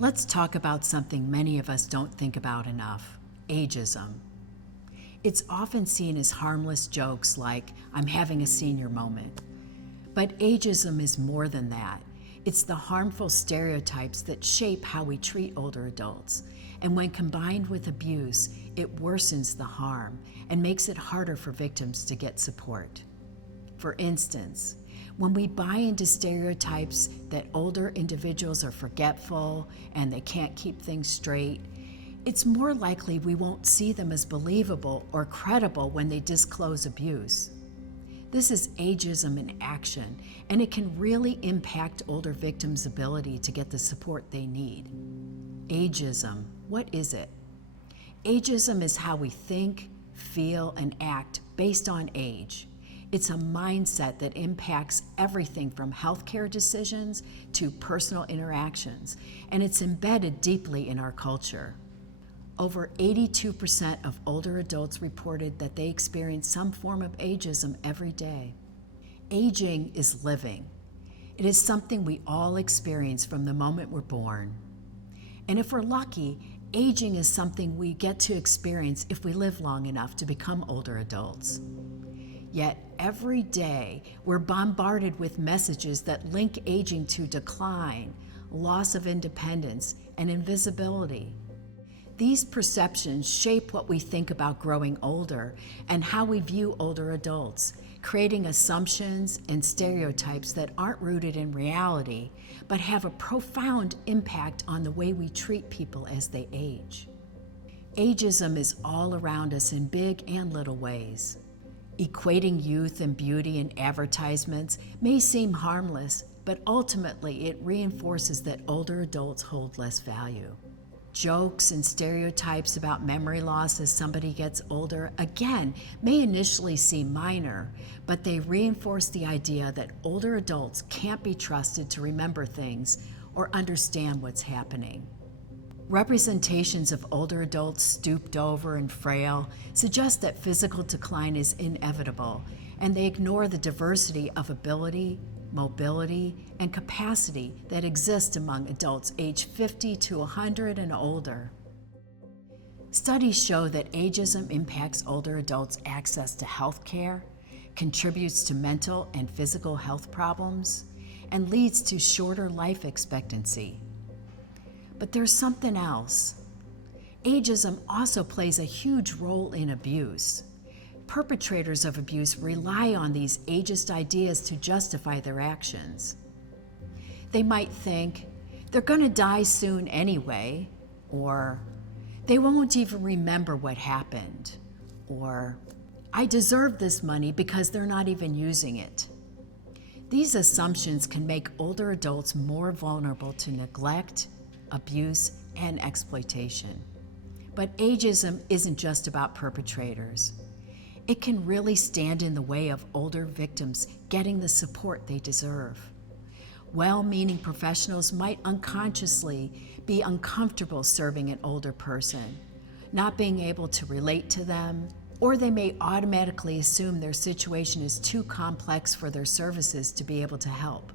Let's talk about something many of us don't think about enough: ageism. It's often seen as harmless jokes like, "I'm having a senior moment." But ageism is more than that. It's the harmful stereotypes that shape how we treat older adults. And when combined with abuse, it worsens the harm and makes it harder for victims to get support. For instance, when we buy into stereotypes that older individuals are forgetful and they can't keep things straight, it's more likely we won't see them as believable or credible when they disclose abuse. This is ageism in action, and it can really impact older victims' ability to get the support they need. Ageism, what is it? Ageism is how we think, feel, and act based on age. It's a mindset that impacts everything from healthcare decisions to personal interactions, and it's embedded deeply in our culture. Over 82% of older adults reported that they experience some form of ageism every day. Aging is living. It is something we all experience from the moment we're born. And if we're lucky, aging is something we get to experience if we live long enough to become older adults. Yet every day, we're bombarded with messages that link aging to decline, loss of independence, and invisibility. These perceptions shape what we think about growing older and how we view older adults, creating assumptions and stereotypes that aren't rooted in reality, but have a profound impact on the way we treat people as they age. Ageism is all around us in big and little ways. Equating youth and beauty in advertisements may seem harmless, but ultimately it reinforces that older adults hold less value. Jokes and stereotypes about memory loss as somebody gets older, again, may initially seem minor, but they reinforce the idea that older adults can't be trusted to remember things or understand what's happening. Representations of older adults stooped over and frail suggest that physical decline is inevitable, and they ignore the diversity of ability, mobility, and capacity that exist among adults aged 50 to 100 and older. Studies show that ageism impacts older adults' access to health care, contributes to mental and physical health problems, and leads to shorter life expectancy. But there's something else. Ageism also plays a huge role in abuse. Perpetrators of abuse rely on these ageist ideas to justify their actions. They might think, "They're going to die soon anyway," or "They won't even remember what happened," or "I deserve this money because they're not even using it." These assumptions can make older adults more vulnerable to neglect, abuse, and exploitation. But ageism isn't just about perpetrators. It can really stand in the way of older victims getting the support they deserve. Well-meaning professionals might unconsciously be uncomfortable serving an older person, not being able to relate to them, or they may automatically assume their situation is too complex for their services to be able to help.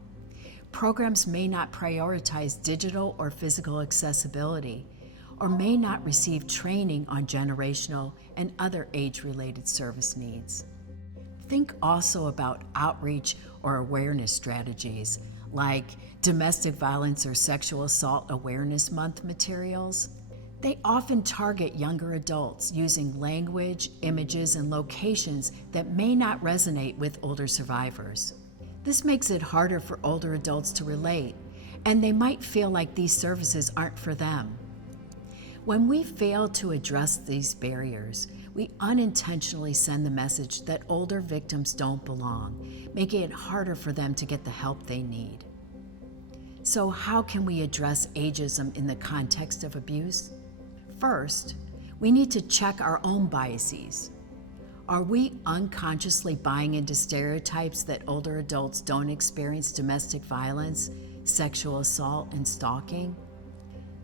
Programs may not prioritize digital or physical accessibility, or may not receive training on generational and other age-related service needs. Think also about outreach or awareness strategies, like Domestic Violence or Sexual Assault Awareness Month materials. They often target younger adults using language, images, and locations that may not resonate with older survivors. This makes it harder for older adults to relate, and they might feel like these services aren't for them. When we fail to address these barriers, we unintentionally send the message that older victims don't belong, making it harder for them to get the help they need. So how can we address ageism in the context of abuse? First, we need to check our own biases. Are we unconsciously buying into stereotypes that older adults don't experience domestic violence, sexual assault, and stalking?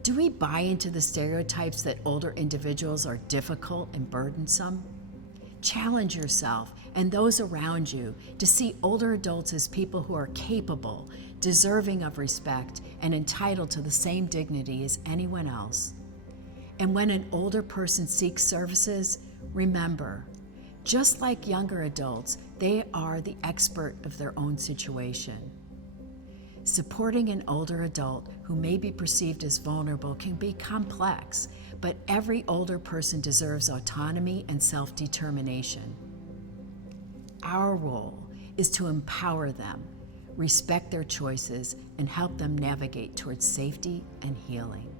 Do we buy into the stereotypes that older individuals are difficult and burdensome? Challenge yourself and those around you to see older adults as people who are capable, deserving of respect, and entitled to the same dignity as anyone else. And when an older person seeks services, remember, just like younger adults, they are the expert of their own situation. Supporting an older adult who may be perceived as vulnerable can be complex, but every older person deserves autonomy and self-determination. Our role is to empower them, respect their choices, and help them navigate towards safety and healing.